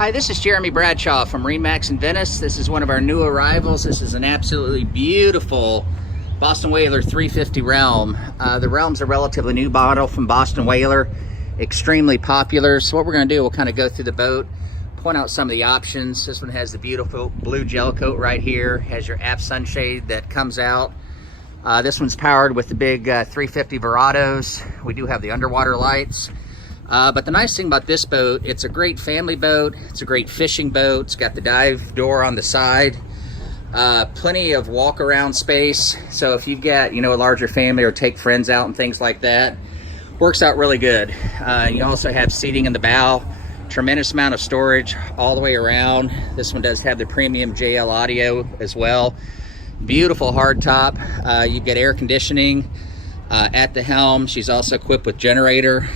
Hi, this is Jeremy Bradshaw from MarineMax Venice. This is one of our new arrivals. This is an absolutely beautiful Boston Whaler 350 Realm. The Realm's a relatively new model from Boston Whaler, extremely popular. So what we're going to do, we'll kind of go through the boat, point out some of the options. This one has the beautiful blue gel coat right here, has your aft sunshade that comes out. This one's powered with the big 350 Verados. We do have the underwater lights. But the nice thing about this boat, it's a great family boat. It's a great fishing boat. It's got the dive door on the side. Plenty of walk around space. So if you've got, a larger family or take friends out and things like that, works out really good. You also have seating in the bow. Tremendous amount of storage all the way around. This one does have the premium JL audio as well. Beautiful hardtop. You've got air conditioning at the helm. She's also equipped with generator.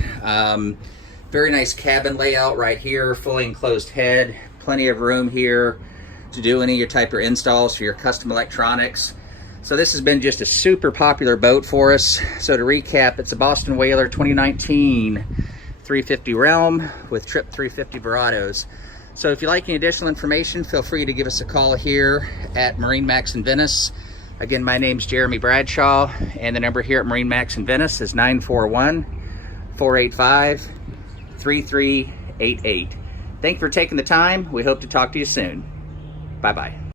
Very nice cabin layout right here, fully enclosed head, plenty of room here to do any of your type of installs for your custom electronics. So this has been just a super popular boat for us. So to recap, it's a Boston Whaler 2019 350 Realm with Trip 350 Verados. So if you like any additional information, feel free to give us a call here at MarineMax Venice. Again, my name's Jeremy Bradshaw, and the number here at MarineMax Venice is 941-485-3388. Thank you for taking the time. We hope to talk to you soon. Bye-bye.